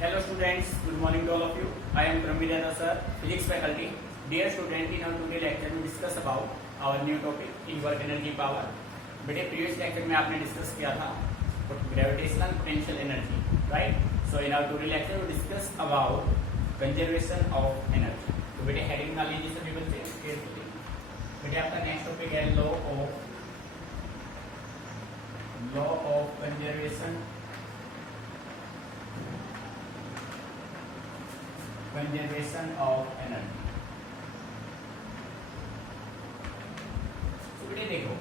Hello students, good morning to all of you. I am Brahmidana sir, physics faculty. Dear student, in our today lecture we discuss about our new topic in work energy power. बेटे previous lecture में आपने discuss किया था gravitational potential energy, right? So in our today lecture we discuss about conservation of energy. तो बेटे heading डाल लीजिए सभी बच्चे carefully. बेटे आपका next topic है law of conservation of energy. तो बेटे देखो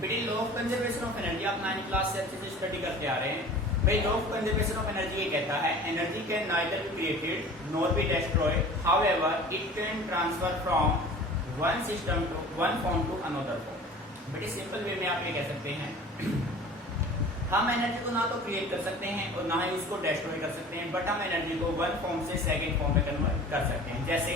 बेटे law of conservation of energy आप 9th क्लास से अच्छे से स्टडी करते आ रहे हैं भाई। Law of conservation of energy ये कहता है energy can neither be created nor be destroyed, however it can transfer from one system to one form to another form. बेटे सिंपल वे में आप ये कह सकते हैं हम एनर्जी को ना तो क्रिएट कर सकते हैं और ना ही उसको डिस्ट्रॉय कर सकते हैं, बट हम एनर्जी को वन फॉर्म से सेकंड फॉर्म में कन्वर्ट कर सकते हैं। जैसे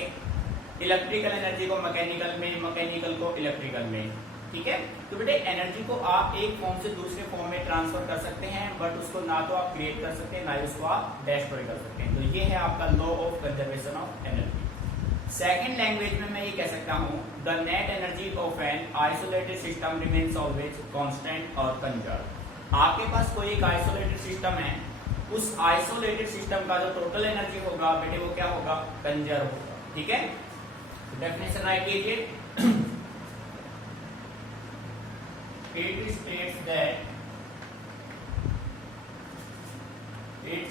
इलेक्ट्रिकल एनर्जी को मैकेनिकल में, मैकेनिकल को इलेक्ट्रिकल में, ठीक है। तो बेटे एनर्जी को आप एक फॉर्म से दूसरे फॉर्म में ट्रांसफर कर सकते हैं, बट उसको ना तो आप क्रिएट कर सकते हैं ना ही उसको आप डिस्ट्रॉय कर सकते हैं। तो ये है आपका law of conservation of energy. Second language में मैं ये कह सकता हूँ the net energy of an isolated system remains always constant और कंजर्व। आपके पास कोई एक आइसोलेटेड सिस्टम है, उस आइसोलेटेड सिस्टम का जो टोटल एनर्जी होगा बेटे वो क्या होगा, कंजर्व होगा, ठीक है। डेफिनेशन राइट कीजिए। it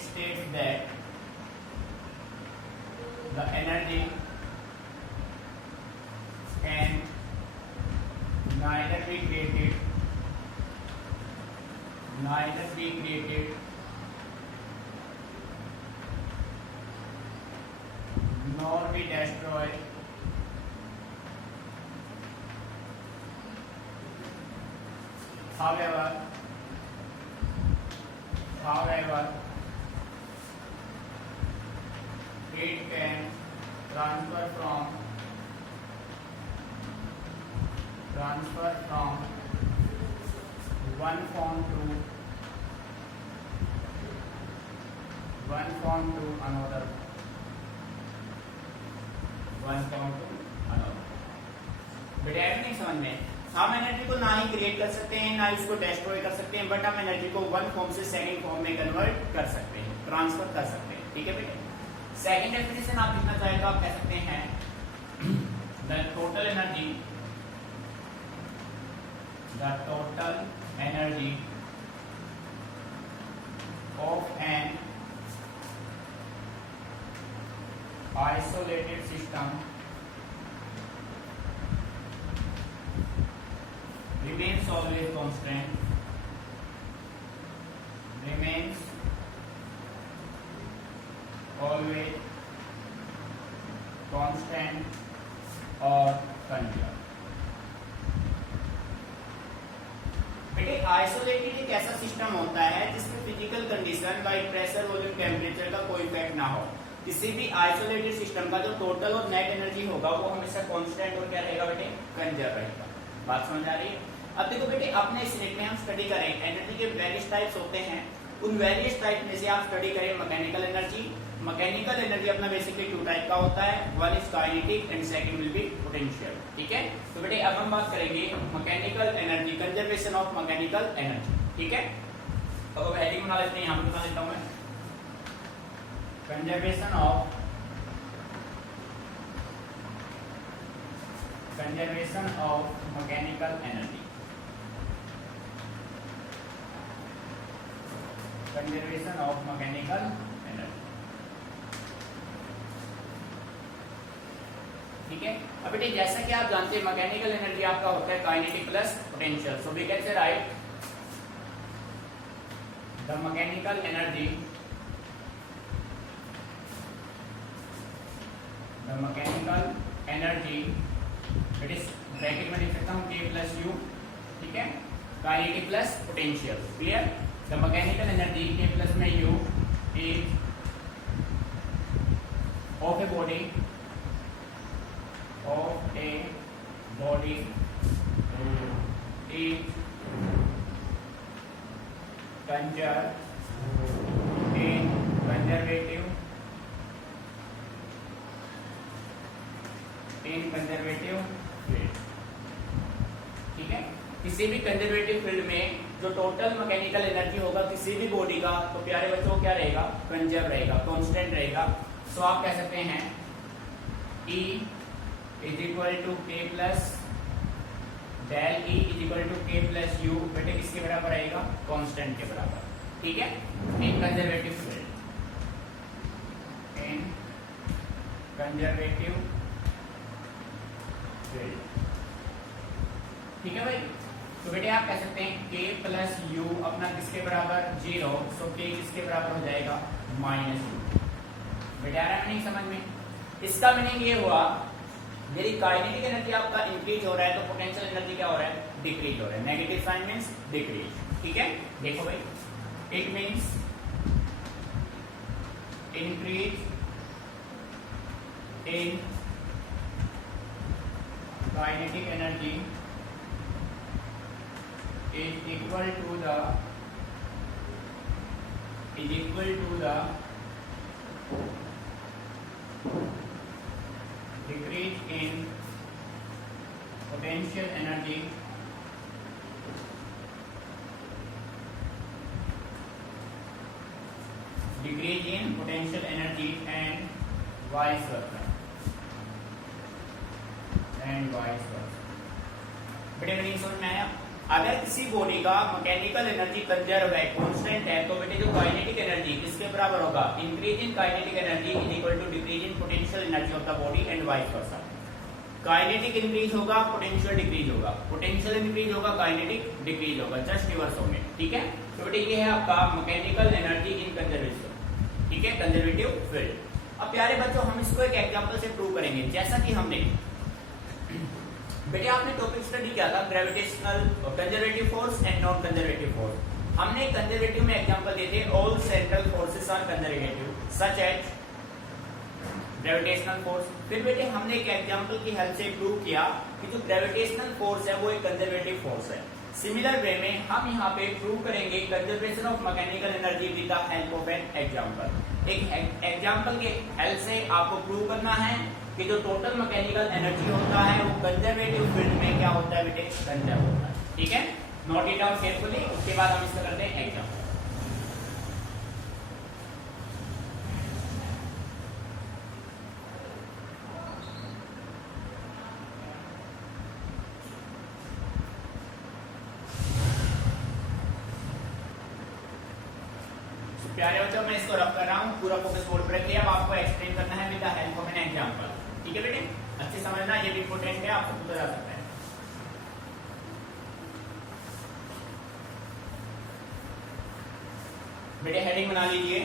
states that the energy can neither be created nor be destroyed however it can transfer from one form to another. बेटे नहीं समझ में, हम एनर्जी को ना ही क्रिएट कर सकते हैं ना ही उसको डिस्ट्रॉय कर सकते हैं, बट हम एनर्जी को वन फॉर्म से सेकंड फॉर्म में कन्वर्ट कर सकते हैं, ट्रांसफर कर सकते हैं, ठीक है बेटे। सेकंड डेफिनेशन आप लिखना चाहें तो आप कह सकते हैं the total energy of an isolated system remains always constant और कंजर्व। बेटे आइसोलेटेड एक ऐसा सिस्टम होता है जिसमें physical condition like pressure, volume, temperature का कोई इफेक्ट ना हो। किसी भी आइसोलेटेड सिस्टम का जो टोटल और नेट एनर्जी होगा वो हमेशा कांस्टेंट और क्या रहेगा बेटे, कंजर्व रहेगा। बात समझ आ रही है। अब देखो बेटे अपने इस यूनिट में हम स्टडी करें एनर्जी के वेरियस टाइप्स होते हैं, उन वेरियस टाइप में से आप स्टडी करें मैकेनिकल एनर्जी। मैकेनिकल एनर्जी अपना बेसिकली टू टाइप का होता है, one is kinetic and second will be potential, ठीक है। तो बेटे अब हम बात करेंगे mechanical energy, conservation of mechanical energy, ठीक है। तो हेडिंग बना लेते हैं, यहाँ पे बना लेता हूँ मैं conservation of mechanical energy। Conservation of mechanical energy, ठीक है। अब बेटे जैसा कि आप जानते हैं मैकेनिकल एनर्जी आपका होता है kinetic plus potential. So we can say write the mechanical energy it is bracket में लिख सकता हूँ K प्लस U, ठीक है, kinetic plus potential, clear. The mechanical energy K plus में U is of a body is conserved conservative in conservative field. ठीक है, किसी भी कंजर्वेटिव फील्ड में जो टोटल मैकेनिकल एनर्जी होगा किसी भी बॉडी का, तो प्यारे बच्चों क्या रहेगा, कंजर्व रहेगा, कांस्टेंट रहेगा। सो आप कह सकते हैं E is equal to K plus del E is equal to K plus U, बेटे किसके बराबर आएगा, कांस्टेंट के बराबर। ठीक है, in conservative field, in conservative field. ठीक है भाई, तो बेटे आप कह सकते हैं k प्लस यू अपना किसके बराबर, 0, सो k किसके बराबर हो जाएगा, माइनस यू। बेटे आ रहा है नहीं समझ में? इसका मीनिंग ये हुआ यदि काइनेटिक एनर्जी आपका इंक्रीज हो रहा है तो पोटेंशियल एनर्जी क्या हो रहा है, डिक्रीज हो रहा है। Negative sign means decrease. ठीक है, देखो भाई, it means increase in kinetic energy is equal to the decrease in potential energy and vice versa बेटे मीनिंग समझ में आया? अगर किसी बॉडी का मैकेनिकल एनर्जी कंजर्व है, कांस्टेंट है, तो बेटे जो काइनेटिक एनर्जी किसके बराबर होगा, increase in kinetic energy is equal to decrease in potential energy of the body and vice versa. Kinetic increase होगा, पोटेंशियल डिक्रीज होगा, पोटेंशियल इंक्रीज होगा, काइनेटिक डिक्रीज होगा, जस्ट रिवर्स होंगे। ठीक है, तो बेटे ये है आपका मैकेनिकल एनर्जी इन कंजर्वेशन। ठीक है, कंजर्वेटिव फील्ड। अब प्यारे बच्चों हम इसको एक एग्जांपल से प्रूव करेंगे। जैसा कि हमने बेटे आपने टॉपिक स्टडी किया था gravitational conservative force and non conservative force. हमने कंजर्वेटिव में एग्जांपल दिए थे all central forces are conservative such as gravitational force. फिर बेटे हमने एक एग्जांपल की हेल्प से प्रूव किया कि जो ग्रेविटेशनल फोर्स है वो एक कंजर्वेटिव फोर्स है। सिमिलर वे में हम यहाँ पे प्रूव करेंगे conservation of mechanical energy with the help of an example. एक एग्जांपल के हेल्प से आपको प्रूव करना है कि जो टोटल मैकेनिकल एनर्जी होता है वो कंजर्वेटिव फील्ड में क्या होता है बेटे, कंजर्व होता है। ठीक है, नोट इट डाउन केयरफुली। उसके बाद हम इसका करते हैं एग्जांपल। प्यारे बच्चों मैं इसको रफ कर रहा हूँ, पूरा फोकस बोर्ड पर रखिए। अब आपको एक्सप्लेन करना है with the help of an example. ठीक है बेटे, अच्छे समझना, ये भी इंपॉर्टेंट है, आपको पूछा जा सकता है। बेटे हेडिंग बना लीजिए,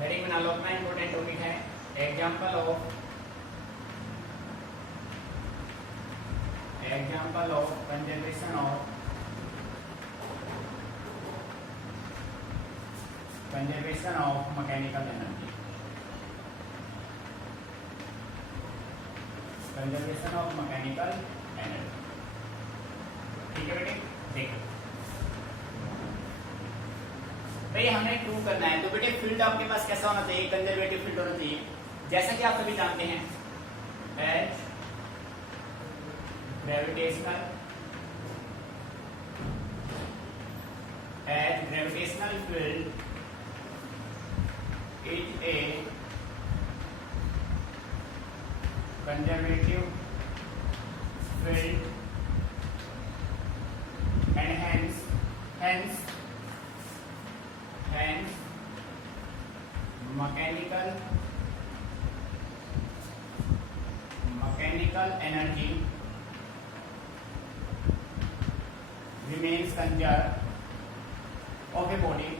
हेडिंग बना लो अपना, इंपॉर्टेंट टॉपिक है example of conservation of mechanical energy. Conservation of mechanical energy. ठीक है बेटे, देखो भाई हमने प्रूव करना है, तो बेटे फील्ड आपके पास कैसा होना चाहिए, कंजर्वेटिव फील्ड होना चाहिए। जैसा कि आप सभी जानते हैं H gravitational field is a conservative field and hence mechanical energy remains conserved of a body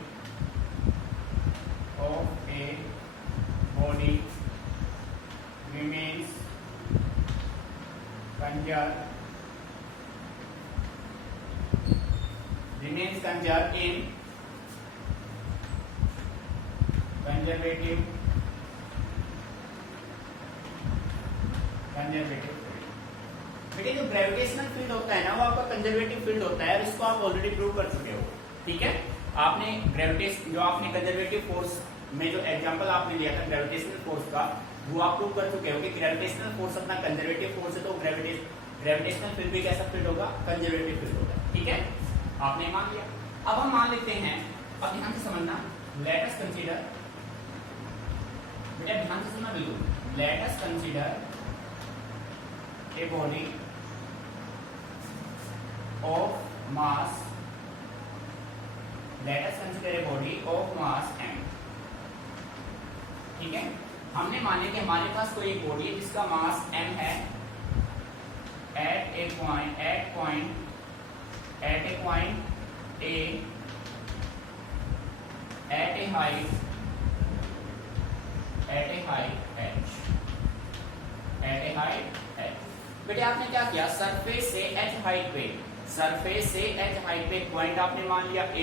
remains conserved in conservative बेटे जो ग्रेविटेशनल फील्ड होता है ना वो आपका कंजर्वेटिव फील्ड होता है, और इसको आप ऑलरेडी प्रूव कर चुके हो। ठीक है, आपने ग्रेविटेशन जो आपने कंजर्वेटिव फोर्स में जो एग्जांपल आपने लिया था ग्रेविटेशनल फोर्स का, वो आप प्रूव कर चुके हो कि ग्रेविटेशनल फोर्स अपना कंजर्वेटिव फोर्स है, तो ग्रेविटेशनल फील्ड भी कैसा फील्ड होगा, कंजर्वेटिव फील्ड होगा। ठीक है, आपने मान लिया। अब हम मान लेते हैं, अब ध्यान से समझना, लेट अस कंसीडर, बेटा ध्यान से सुनना बिल्कुल, let us consider a body of mass, let us consider a body of mass m। ठीक है, हमने माने कि हमारे पास कोई एक बॉडी है जिसका मास m है, at a point A, at a height h। बेटे आपने क्या किया, सरफेस से h हाइट पे एक पॉइंट आपने मान लिया A,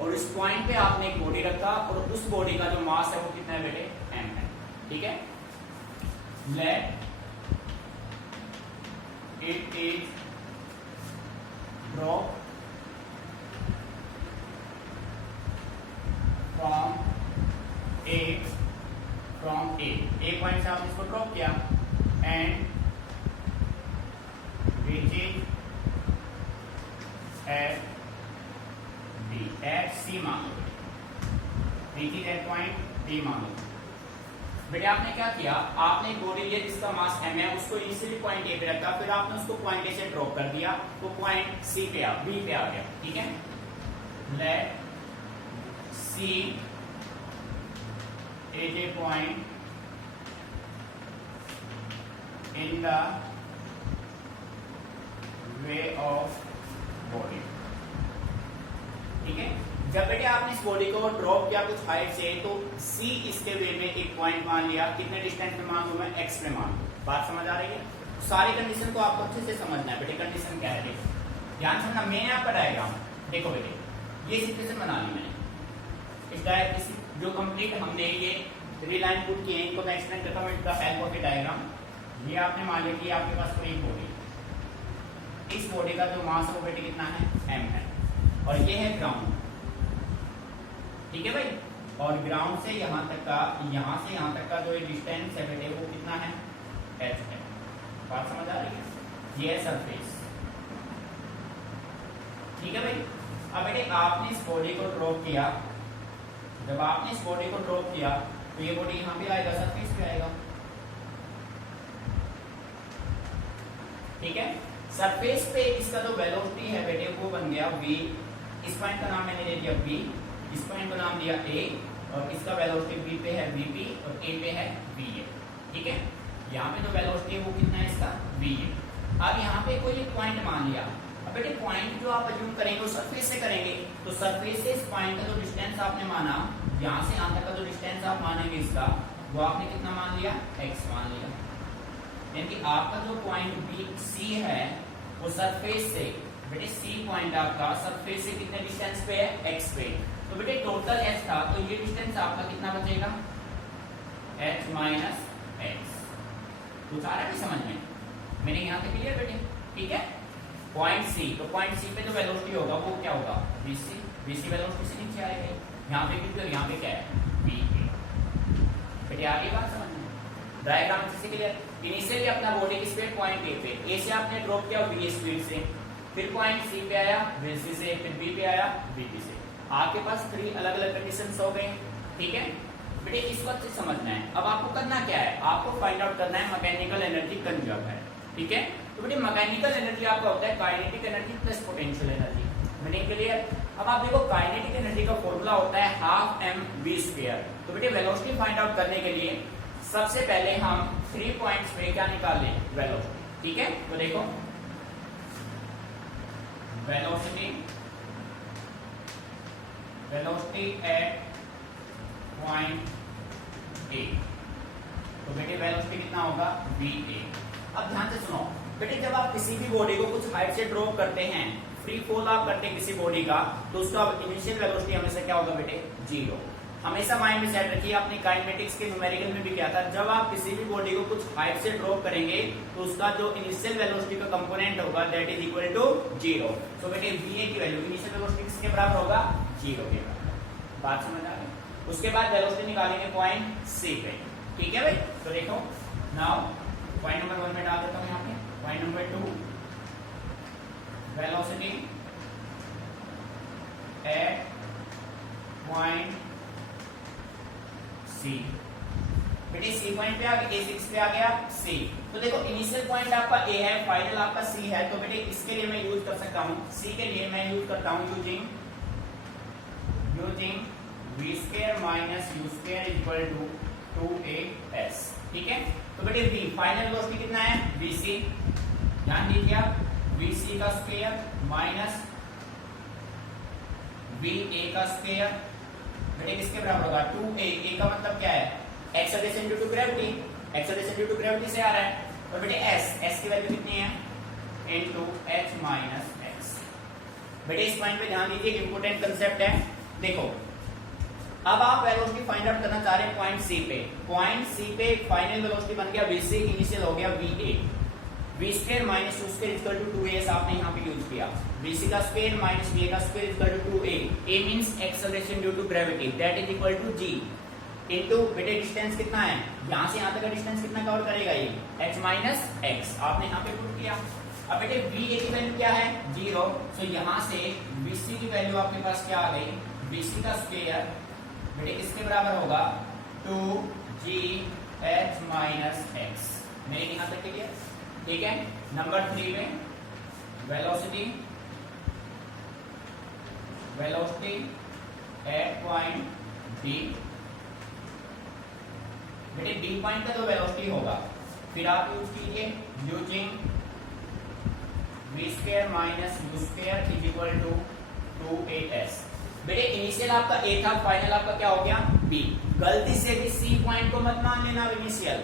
और इस पॉइंट पे आपने एक बॉडी रखा, और उस बॉडी का जो मास है वो कितना है बेटे, m है। ठीक है, let it is drop from A point से आपने इसको ड्रॉप किया, and reaching at B, at C मान लो, रीचिंग एट पॉइंट बी मान लो। बेटे आपने क्या किया, आपने एक बॉडी लिया जिसका मास m है, उसको इनिशियली पॉइंट ए पे रखा, फिर आपने उसको पॉइंट ए से ड्रॉप कर दिया, तो पॉइंट सी पे बी पे आ गया। ठीक है, let see is a point in the way of body. ठीक है, जब बेटे आपने इस बॉडी को ड्रॉप किया कुछ हाइट से, तो C इसके वे में एक पॉइंट मान लिया, कितने डिस्टेंस में मान लूं मैं, x में मान लूं। बात समझ आ रही है, सारी कंडीशन को आपको अच्छे से समझना है। बेटे कंडीशन क्या है, ध्यान समझना, मैंने आपका डायग्राम देखो बेटे, ये सिचुएशन बना ली मैंने, इस जो कंप्लीट हमने ये 3 लाइन पुट किए हैं, इनको मैं एक्सप्लेन करता हूं with the help of A diagram. ये आपने मान लिया कि आपके पास कोई बॉडी, इस बॉडी का जो मास है वो बेटे कितना है, m है, और ये है ग्राउंड। ठीक है भाई, और ग्राउंड से यहां तक का जो डिस्टेंस है बेटे वो कितना है, h है। बात समझ आ रही है, ये है सरफेस। ठीक है भाई, अब बेटे आपने इस बॉडी को ड्रॉप किया, जब आपने इस बॉडी को ड्रॉप किया तो ये बॉडी यहां पे आएगा, सरफेस पे आएगा। ठीक है, सरफेस पे इसका जो वेलोसिटी है बेटे वो बन गया v, इस पॉइंट का नाम मैंने दे दिया v, इस पॉइंट का नाम दिया a, और इसका वेलोसिटी b पे है vp और a पे है va। ठीक है, यहाँ पे जो वेलोसिटी है वो कितना है इसका, va। अब यहाँ पे कोई एक पॉइंट मान लिया, अब बेटे पॉइंट जो आप अज्यूम करेंगे वो सरफेस से करेंगे, तो सरफेस से इस पॉइंट का जो डिस्टेंस आपने माना, यहाँ से यहाँ तक का जो डिस्टेंस आप मानेंगे इसका, वो आपने कितना मान लिया, x मान लिया। यानी कि आपका जो पॉइंट बी सी है वो सरफेस से, बेटे सी पॉइंट आपका सरफेस से कितने डिस्टेंस पे है, x पे, तो बेटे टोटल h था, तो ये डिस्टेंस आपका कितना बचेगा, h माइनस x। कुछ आ रहा है समझ में, मैंने यहाँ तक क्लियर बेटे। ठीक है, पॉइंट सी, तो पॉइंट सी पे जो वेलोसिटी होगा वो क्या होगा, vc, vc वेलोसिटी से नीचे आएगा, यहाँ पे कितना, यहाँ पे क्या है, va। बेटे आगे बात समझ में, डायग्राम से क्लियर। इनिशियली अपना बॉडी किस पे, पॉइंट ए पे, ए से आपने ड्रॉप किया v स्पीड से, फिर पॉइंट सी पे आया vc से, फिर b पे आया vp से। आपके पास 3 अलग अलग कंडीशंस हो गए। ठीक है बेटे, इस वक्त से समझना है। अब आपको करना क्या है, आपको फाइंड आउट करना है मैकेनिकल एनर्जी कंजर्व है। ठीक है, तो बेटे मैकेनिकल एनर्जी आपका होता है kinetic energy plus potential energy. मैंने क्लियर। अब आप देखो काइनेटिक एनर्जी का फॉर्मूला होता है हाफ mv²। तो बेटे वेलोसिटी फाइंड आउट करने के लिए सबसे पहले हम 3 पॉइंट्स पे क्या निकाल लें, वेलोसिटी। ठीक है, तो देखो वेलोसिटी एट पॉइंट ए, तो बेटे वेलोसिटी कितना होगा, va। अब ध्यान से सुनो बेटे, जब आप किसी भी बॉडी को कुछ हाइट से ड्रॉप करते हैं, फ्री फॉल आप करते हैं किसी बॉडी का, तो उसका इनिशियल वेलोसिटी हमेशा क्या होगा बेटे, 0। हमेशा माइंड में सेट रखिए, आपने काइनेमेटिक्स के न्यूमेरिकल में भी किया था, जब आप किसी भी बॉडी को कुछ हाइट से ड्रॉप करेंगे तो उसका जो इनिशियल वेलोसिटी का कंपोनेंट होगा दैट इज इक्वल टू 0। तो बेटे va की वैल्यू इनिशियल वेलोसिटी किसके बराबर होगा, 0 के बराबर। बात समझ आ गई। उसके बाद वेलोसिटी निकालेंगे पॉइंट सी पे, ठीक है भाई। तो देखो नाउ पॉइंट नंबर 1 में डाल देता हूं यहाँ पे, point number 2 velocity at point C. बेटे सी पॉइंट पे आ गया, A6 पे आ गया सी। तो देखो इनिशियल पॉइंट आपका ए है, फाइनल आपका सी है, तो बेटे इसके लिए मैं यूज कर सकता हूं, सी के लिए मैं यूज करता हूं using v square minus u square equal to 2as, ठीक है। तो बेटे v फाइनल वेलोसिटी कितना है vc, ध्यान दीजिए आप, vc का स्क्वायर माइनस va का स्क्वायर, बेटे किसके बराबर होगा 2a, a का मतलब क्या है acceleration due to gravity, acceleration due to gravity से आ रहा है। तो बेटे s की वैल्यू कितनी है इनटू h माइनस x। बेटे इस पॉइंट पे ध्यान दीजिए, इंपॉर्टेंट कंसेप्ट है। देखो अब आप वेलोसिटी फाइंड आउट करना चाह रहे हैं पॉइंट सी पे, पॉइंट सी पे फाइनल वेलोसिटी बन गया vc, इनिशियल हो गया va, v square minus u square equal to 2as आपने यहाँ पे यूज किया, vc का स्क्वायर माइनस va का square equal to 2a, a means acceleration due to gravity, that is equal to g into बेटे distance कितना है, यहां से यहां तक का डिस्टेंस कितना कवर करेगा ये h माइनस x, आपने यहां पे पुट किया। अब बेटे va की वैल्यू क्या है 0, तो यहां से vc की वैल्यू आपके पास क्या आ गई, vc का स्क्वायर बेटे किसके बराबर होगा 2gh माइनस x। मेरे यहां तक क्लियर, ठीक है। नंबर 3 में वेलोसिटी एट पॉइंट D, बेटे डी पॉइंट का जो वेलोसिटी होगा फिर आप यूज कीजिए using v square minus u square is equal to 2as। बेटे इनिशियल आपका a था, फाइनल आपका क्या हो गया b। गलती से भी c पॉइंट को मत मान लेना इनिशियल,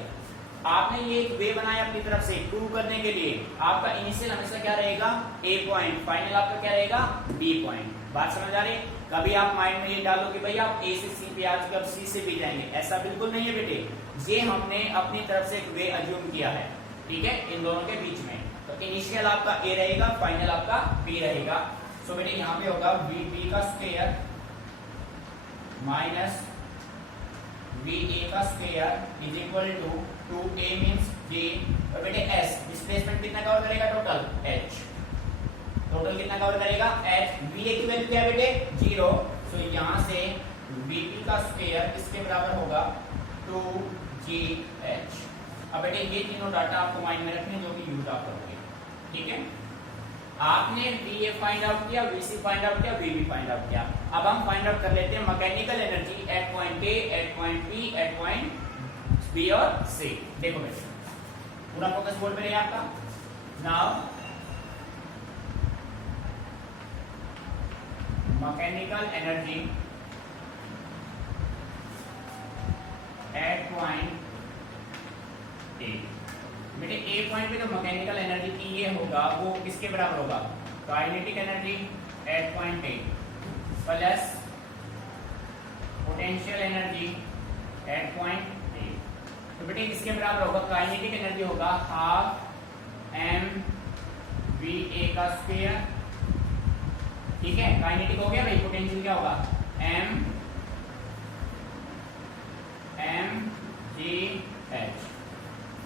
आपने ये एक वे बनाया अपनी तरफ से प्रूव करने के लिए, आपका इनिशियल हमेशा क्या रहेगा a पॉइंट, फाइनल आपका क्या रहेगा b पॉइंट। बात समझ आ रही? कभी आप माइंड में ये डालो कि भाई आप a से c पे आ चुके अब c से b जाएंगे, ऐसा बिल्कुल नहीं है बेटे, ये हमने अपनी तरफ से एक वे अज्यूम किया है, ठीक है, इन दोनों के बीच में। तो इनिशियल आपका a रहेगा, फाइनल आपका b रहेगा। सो बेटे यहाँ पे होगा vb का स्क्वायर माइनस va का square is equal to 2a means g, और बेटे s डिस्प्लेसमेंट कितना कवर करेगा टोटल h, टोटल कितना कवर करेगा h। va की वैल्यू क्या है बेटे 0, सो यहाँ से vp का स्क्वायर किसके बराबर होगा 2gh। अब बेटे ये तीनों डाटा आपको माइंड में रखने जो कि यूज आप करोगे, ठीक है। आपने va फाइंड आउट किया, vc फाइंड आउट किया, vb फाइंड आउट किया। अब हम फाइंड आउट कर लेते हैं mechanical energy at point a, at point b, at point b और c। देखो बेटे पूरा फोकस बोर्ड पे रहे आपका। Now mechanical energy at point a, बेटे ए पॉइंट पे जो मैकेनिकल एनर्जी की ये होगा वो किसके बराबर होगा kinetic energy at point A plus potential energy at point A. तो बेटे किसके बराबर होगा, काइनेटिक एनर्जी होगा हाफ एम वी ए का स्क्वायर, ठीक है, काइनेटिक हो गया भाई। पोटेंशियल क्या होगा एम जी एच।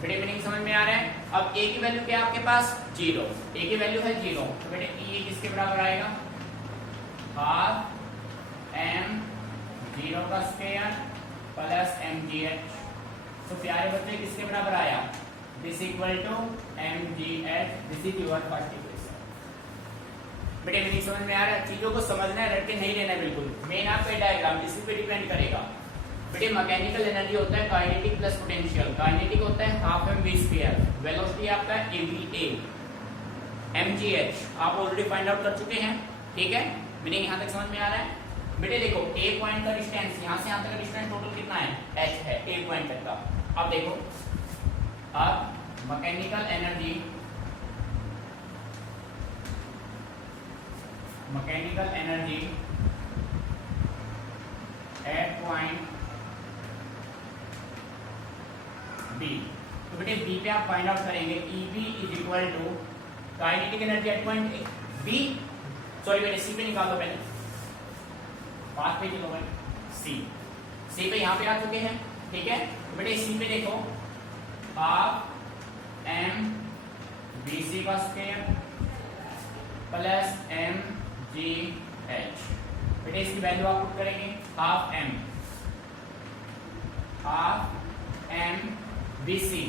बेटे मीनिंग समझ में आ रहा है? अब a की वैल्यू क्या है आपके पास 0, a की वैल्यू है 0, तो बेटे e किसके बराबर आएगा हाफ एम 0 का square plus M G H. तो प्यारे बच्चे किसके बराबर आया this equal to M G H, this is your first equation. बेटे मीनिंग समझ में आ रहा है? चीजों को समझना है, रट के नहीं लेना बिल्कुल। मेन आपका डायग्राम इसी पे डिपेंड करेगा। बेटे मैकेनिकल एनर्जी होता है काइनेटिक प्लस पोटेंशियल, काइनेटिक होता है half M V square, velocity आपका A V A, M G H आप ऑलरेडी फाइंड आउट कर चुके हैं, ठीक है। मीनिंग यहाँ तक समझ में आ रहा है? बेटे देखो ए पॉइंट का डिस्टेंस यहाँ से यहाँ तक का डिस्टेंस टोटल कितना है एच है ए पॉइंट तक का। अब देखो अब mechanical energy at point B, तो बेटे बी पे आप फाइंड आउट करेंगे Eb is equal to kinetic energy at point B, sorry बेटे सी पे निकाल दो पहले, पाथ पे चलो भाई सी पे यहाँ पे आ चुके हैं, ठीक है। तो बेटे सी पे देखो हाफ एम बी सी का square plus M G H. बेटे इसकी वैल्यू आप पुट करेंगे हाफ एम बी सी।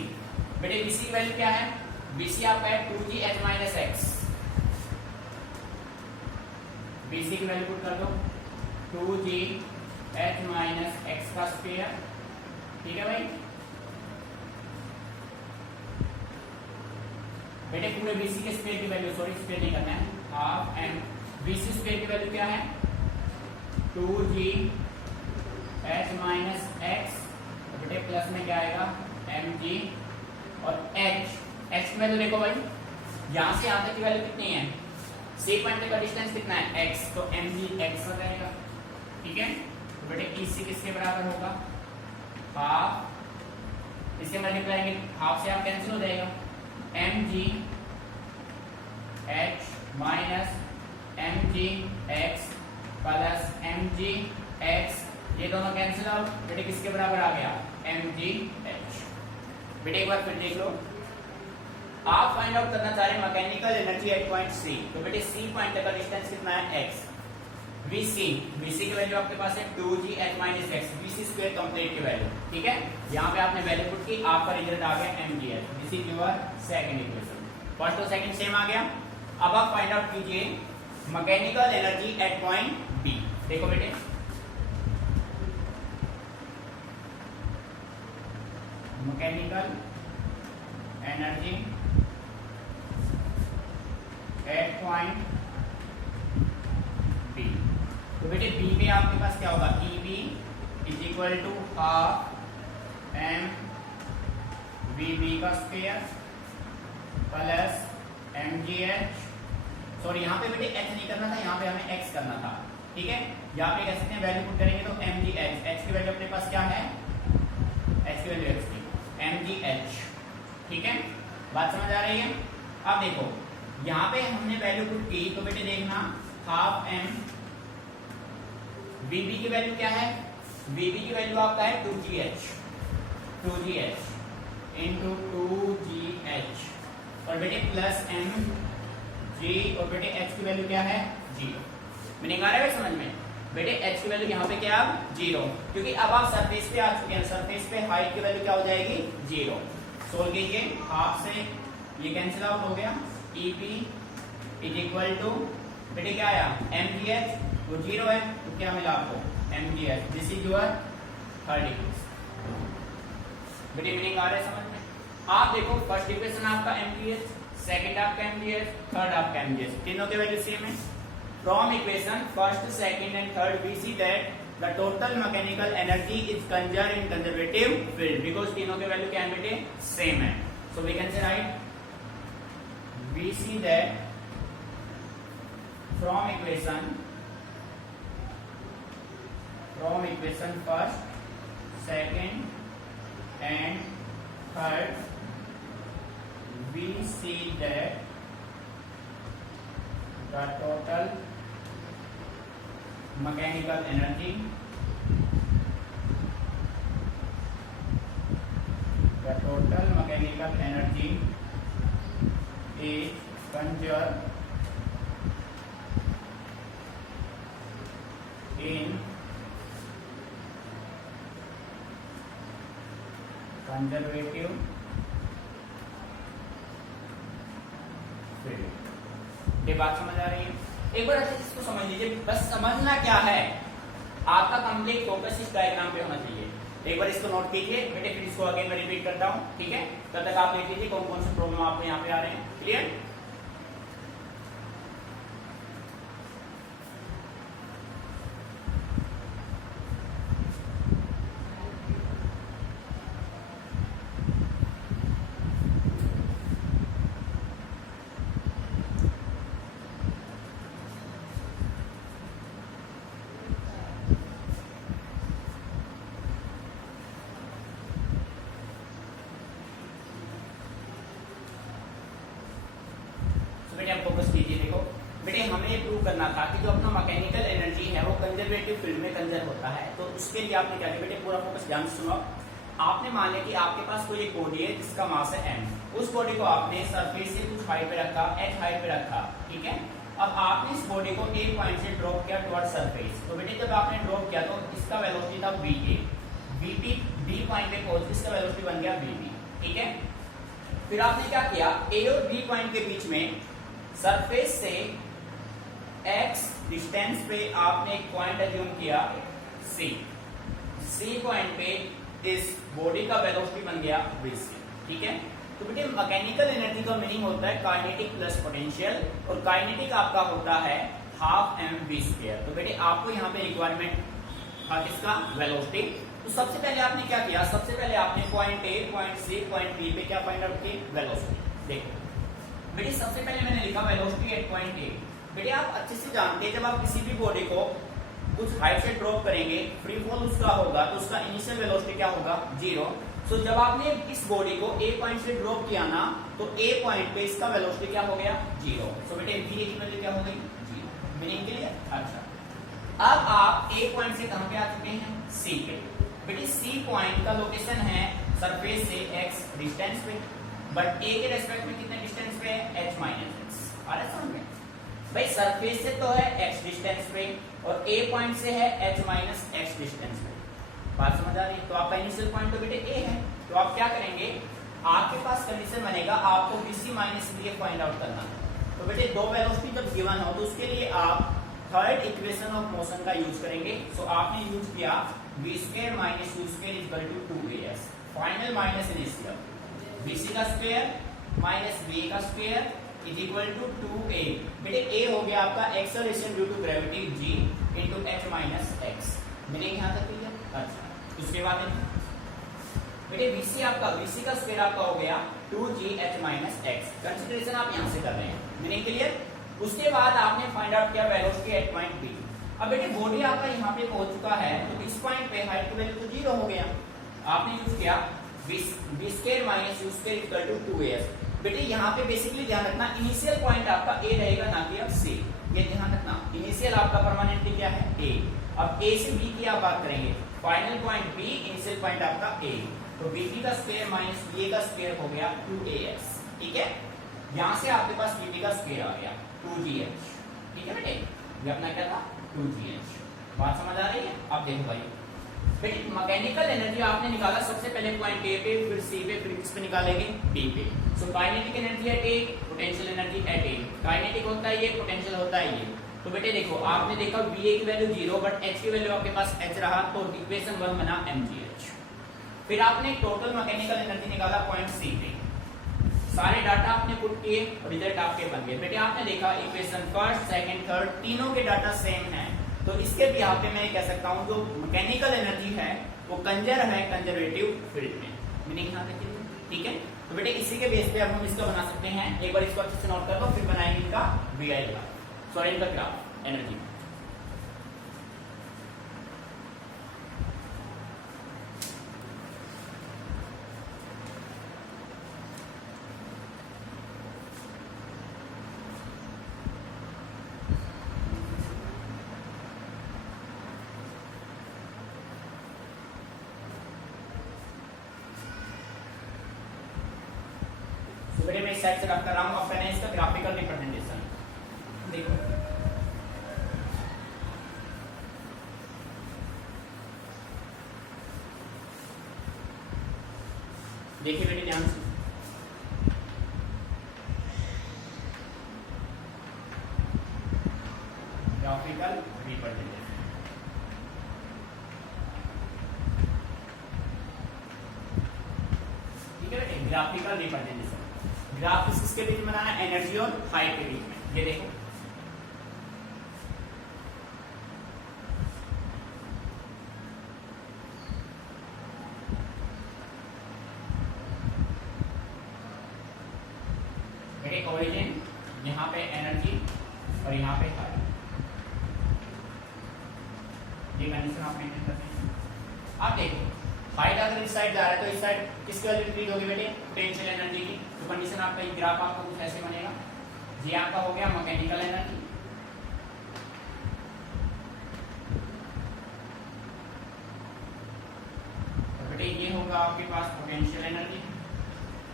बेटे बी सी की वैल्यू क्या है, बी सी आपका है 2gh minus x. B C की वैल्यू पुट कर दो 2gh माइनस एक्स का स्क्वायर, ठीक है भाई। बेटे पूरे बीसी के स्क्वायर की वैल्यू, सॉरी स्क्वायर नहीं करना है, हाफ एम बीसी स्क्वायर की वैल्यू क्या है 2gh माइनस एक्स। बेटे प्लस में क्या आएगा mg और h की वैल्यू देखो भाई, यहां से यहां तक की वैल्यू कितनी है, सी पॉइंट तक का डिस्टेंस कितना है x, तो mg x हो जाएगा, ठीक है। तो बेटे इसी किसके बराबर होगा हाफ, इससे मल्टीप्लाई करेंगे हाफ से हाफ कैंसिल हो जाएगा, mg h minus mg x plus mg x, ये दोनों कैंसिल आउट। बेटे किसके बराबर आ गया mg h। बेटे एक बार फिर देख लो, आप फाइंड आउट करना चाह रहे हैं mechanical energy at point C. तो बेटे सी पॉइंट तक का डिस्टेंस कितना है x, vc की वैल्यू आपके पास है 2gh minus x, vc square complete की वैल्यू, ठीक है। यहाँ पे आपने वैल्यू पुट की, आपका रिजल्ट आ गया mgh। This is your second equation, first और सेकंड सेम आ गया। अब आप फाइंड आउट कीजिए mechanical energy at point B. देखो बेटे mechanical energy at point B. तो बेटे बी पे आपके पास क्या होगा, EB is equal to half M VB का स्क्वायर प्लस mgh। सॉरी यहाँ पे बेटे h नहीं करना था, यहाँ पे हमें x करना था, ठीक है। यहाँ पे कह सकते हैं वैल्यू पुट करेंगे तो mgh, h की वैल्यू अपने पास क्या है, h की वैल्यू x की mgh, ठीक है। बात समझ आ रही है। अब देखो यहाँ पे हमने वैल्यू पुट की, तो बेटे देखना हाफ एम VB की वैल्यू क्या है, VB की वैल्यू आपका है 2gh इंटू 2gh और बेटे प्लस mg और बेटे h की वैल्यू क्या है 0। मीनिंग आ रहा है समझ में। बेटे h की वैल्यू यहाँ पे क्या 0, क्योंकि अब आप सरफेस पे आ चुके हैं, सरफेस पे हाइट की वैल्यू क्या हो जाएगी 0। सोल्व कीजिए, हाफ से ये कैंसिल आउट हो गया, EB इज इक्वल टू बेटे क्या आया mgh, वो 0 है तो क्या मिला आपको mgh। This is your third equation. बेटे मीनिंग आ रहा है समझ में। आप देखो फर्स्ट इक्वेशन आपका mgh, सेकंड आपका mgh, थर्ड आपका mgh, तीनों के वैल्यू सेम है। From equation first, second and third, we see that the total mechanical energy is conserved in conservative field because तीनों के वैल्यू क्या है बेटे सेम है। So we can say right, we see that from equation first, second and third, we see that the total mechanical energy is conserved in conservative field। ये बात समझ आ रही है। एक बार अच्छे से इसको समझ लीजिए, बस समझना क्या है, आपका कंप्लीट फोकस इस डायग्राम पे होना चाहिए। एक बार इसको नोट कीजिए बेटे, फिर इसको अगेन मैं रिपीट करता हूँ, ठीक है। तब तक आप देख लीजिए कौन कौन से प्रॉब्लम आपको यहाँ पे आ रहे हैं। क्लियर। करना था कि जो अपना मैकेनिकल एनर्जी है वो कंजर्वेटिव फील्ड में कंजर्व होता है। तो उसके लिए आपने क्या किया बेटे, पूरा फोकस ध्यान से सुनो। आपने मान लिया कि आपके पास कोई एक बॉडी है जिसका मास है m, उस बॉडी को आपने सरफेस से कुछ हाइट पे रखा, h हाइट पे रखा, ठीक है। अब आपने इस बॉडी को a पॉइंट से ड्रॉप किया टुवर्ड सरफेस। तो बेटे जब आपने ड्रॉप किया तो इसका वेलोसिटी था va, vp b पॉइंट पे पहुंच इसका वेलोसिटी बन गया vb, ठीक है। फिर आपने क्या किया, a और b पॉइंट के बीच में सरफेस से x डिस्टेंस पे आपने एक पॉइंट अज्यूम किया c पॉइंट पे इस बॉडी का वेलोसिटी बन गया vc, ठीक है। तो बेटे मैकेनिकल एनर्जी का मीनिंग होता है काइनेटिक प्लस पोटेंशियल, और काइनेटिक आपका होता है हाफ mv²। तो बेटे आपको यहाँ पे रिक्वायरमेंट था किसका, वेलोसिटी। तो सबसे पहले आपने क्या किया, सबसे पहले आपने point A, point C, point B पे क्या फाइंड आउट की, वेलोसिटी। देखो बेटे सबसे पहले मैंने लिखा वेलोसिटी एट पॉइंट ए। बेटे आप अच्छे से जानते हैं जब आप किसी भी बॉडी को कुछ हाइट से ड्रॉप करेंगे, फ्री फॉल उसका होगा तो उसका इनिशियल वेलोसिटी क्या होगा, 0। सो जब आपने इस बॉडी को ए पॉइंट से ड्रॉप किया ना, तो ए पॉइंट पे इसका वेलोसिटी क्या हो गया, 0। सो बेटे v की वैल्यू क्या हो गई, 0। Meaning clear. अच्छा अब आप ए पॉइंट से कहां पे आ चुके हैं, सी पे। बेटे सी पॉइंट का लोकेशन है सरफेस से x डिस्टेंस पे, बट ए के रेस्पेक्ट में कितने डिस्टेंस पे है, h माइनस एक्स। आ रहा है समझ में भाई, सरफेस से तो है x डिस्टेंस पे और a पॉइंट से है h माइनस x डिस्टेंस पे। बात समझ आ रही है। तो आपका इनिशियल पॉइंट तो बेटे a है, तो आप क्या करेंगे, आपके पास कंडीशन बनेगा आपको bc minus b find out करना है। तो बेटे दो वेलोसिटी जब गिवन हो तो उसके लिए आप थर्ड इक्वेशन ऑफ मोशन का यूज करेंगे। सो आपने यूज किया v² minus u² equal to 2as, final minus initial, bc का स्क्वायर माइनस b का square is equal to 2a। बेटे a हो गया आपका acceleration due to gravity g into h minus x। Meaning यहां तक क्लियर। अच्छा उसके बाद बेटे bc आपका, bc का स्क्वायर आपका हो गया 2gh माइनस x। कंसीडरेशन आप यहां से कर रहे हैं, मीनिंग क्लियर। उसके बाद आपने फाइंड आउट किया वेलोसिटी एट पॉइंट b। अब बेटे बॉडी आपका यहां पे पहुंच चुका है, तो इस पॉइंट पे हाइट की वैल्यू तो 0 हो गया। आपने यूज किया b² minus u² equal to 2as। बेटे यहाँ पे बेसिकली ध्यान रखना इनिशियल पॉइंट आपका ए रहेगा ना कि अब सी, ये ध्यान रखना। इनिशियल आपका परमानेंटली क्या है, ए। अब ए से बी की आप बात करेंगे, final point B, initial point आपका ए। तो बीपी का स्क्वायर माइनस बी का स्क्वायर हो गया 2as, ठीक है। यहाँ से आपके पास बीपी का स्क्वायर आ गया 2gh, ठीक है बेटे। ये अपना क्या था, 2gh। बात समझ आ रही है। अब देखो भाई बेटे मैकेनिकल एनर्जी आपने निकाला सबसे पहले पॉइंट ए पे, फिर सी पे, फिर किस पे निकालेंगे, डी पे। So kinetic energy eight A, potential energy at A. Kinetic होता है ये, पोटेंशियल होता है ये। तो बेटे देखो आपने देखा VA की वैल्यू 0 बट H की वैल्यू आपके पास H रहा, तो इक्वेशन 1 बना mgh। फिर आपने टोटल मैकेनिकल एनर्जी निकाला पॉइंट सी पे, सारे डाटा आपने पुट किए, रिजल्ट आपके बन गए। बेटे आपने देखा इक्वेशन फर्स्ट, सेकंड, थर्ड तीनों के डाटा सेम है, तो इसके भी यहाँ पे मैं कह सकता हूँ जो मैकेनिकल एनर्जी है वो कंजर्व है कंजर्वेटिव फील्ड में। मीनिंग यहाँ तक ठीक है। तो बेटे इसी के बेस पे अब हम इसका बना सकते हैं, एक बार इसको अच्छे से नोट कर लो, फिर बनाएंगे इनका VI ग्राफ, सॉरी इनका ग्राफ एनर्जी। बेटे मैं इस साइड से रख कर रहा हूं, अब मैंने इसका ग्राफिकल रिप्रेजेंटेशन देखो। देखिए बेटे ध्यान से, ग्राफिकल रिप्रेजेंटेशन। ठीक है बेटे, ग्राफिकल रिप्रेजेंटेशन। ग्राफ किसके बीच में बनाना है, एनर्जी और हाइट के बीच में। ये देखो बेटे ओरिजिन, यहाँ पे एनर्जी और यहाँ पे हाइट, ये कंडीशन आप मेंटेन करते हैं। अब देखो हाइट अगर इस साइड जा रहा है तो इस साइड किसकी वैल्यू इंक्रीज होगी बेटे, पोटेंशियल एनर्जी की। तो कंडीशन आपका ये ग्राफ आपको कुछ ऐसे बनेगा, ये आपका हो गया मैकेनिकल एनर्जी, होगा आपके पास पोटेंशियल एनर्जी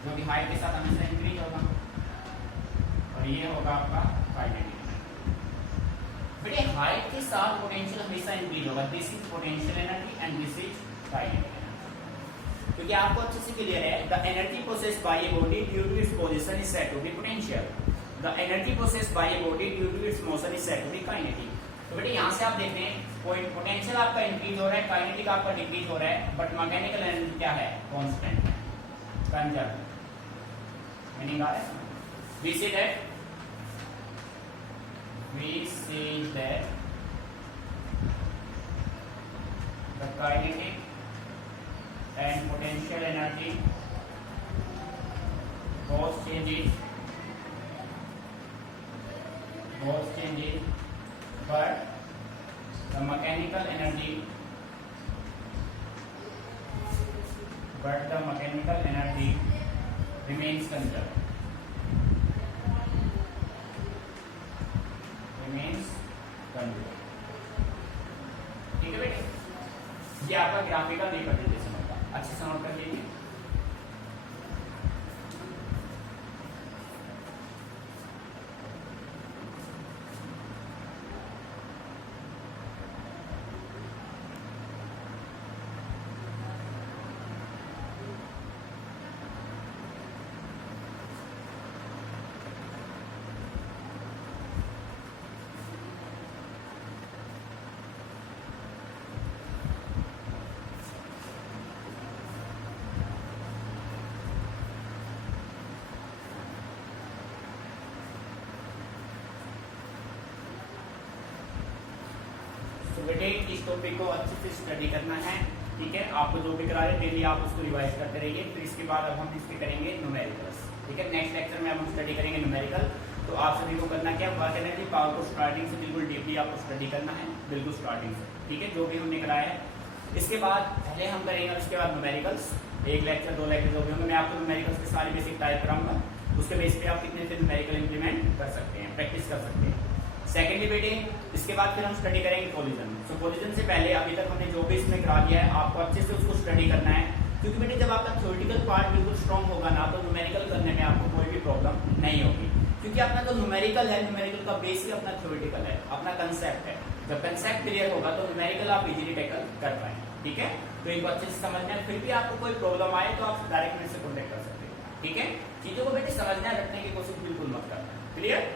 जो कि हाइट के साथ हमेशा इंक्रीज होगा, और ये होगा आपका काइनेटिक एनर्जी। बेटे हाइट के साथ पोटेंशियल हमेशा इंक्रीज होगा, this is potential energy and this is kinetic energy. क्योंकि आपको अच्छे से क्लियर है, the energy processed by a body due to its position is said to be potential, the energy processed by a body due to its motion is said to be kinetic. तो बेटे यहाँ से आप देखते हैं potential आपका increase हो रहा है, काइनेटिक आपका डिक्रीज हो रहा है, बट मैकेनिकल एनर्जी क्या है, कांस्टेंट है, कंजर्व। मीनिंग आ रहा है, we see that the kinetic and potential energy both changes, but the mechanical energy remains conserved. ठीक है बेटे, ये आपका ग्राफिकल रिप्रेजेंटेशन होगा, अच्छे से नोट कर लीजिए। बेटे इस टॉपिक को अच्छे से स्टडी करना है, ठीक है। आपको जो भी करा रहे डेली आप उसको रिवाइज करते रहिए। फिर इसके बाद अब हम इसके करेंगे न्यूमेरिकल्स, ठीक है। नेक्स्ट लेक्चर में हम स्टडी करेंगे न्यूमेरिकल। तो आप सभी को करना क्या, वर्क एनर्जी पावर को स्टार्टिंग से बिल्कुल डीपली आपको स्टडी करना है, बिल्कुल स्टार्टिंग से, ठीक है, जो भी हमने कराया है। इसके बाद पहले हम करेंगे, उसके बाद न्यूमेरिकल्स, एक लेक्चर 2 लेक्चर जो भी होंगे, मैं आपको न्यूमेरिकल्स के सारे बेसिक टाइप कराऊंगा, उसके बेस पे आप कितने से न्यूमेरिकल इंप्लीमेंट कर सकते हैं, प्रैक्टिस कर सकते हैं। सेकेंडली बेटे इसके बाद फिर हम स्टडी करेंगे कोलिजन। सो कोलिजन से पहले अभी तक हमने जो भी इसमें करा दिया है आपको अच्छे से उसको स्टडी करना है, क्योंकि बेटे जब आपका थ्योरेटिकल पार्ट बिल्कुल स्ट्रॉन्ग होगा ना, तो न्यूमेरिकल करने में आपको कोई भी प्रॉब्लम नहीं होगी, क्योंकि अपना जो न्यूमेरिकल है, न्यूमेरिकल का बेस ही अपना थ्योरेटिकल है, अपना कंसेप्ट है। जब कंसेप्ट क्लियर होगा तो न्यूमेरिकल आप इजीली टैकल कर पाएंगे, ठीक है। तो इनको अच्छे से समझना है, फिर भी आपको कोई प्रॉब्लम आए तो आप डायरेक्ट मेरे से कॉन्टेक्ट कर सकते हैं, ठीक है। चीजों को बेटे समझना रखने की कोशिश बिल्कुल मत करना, क्लियर।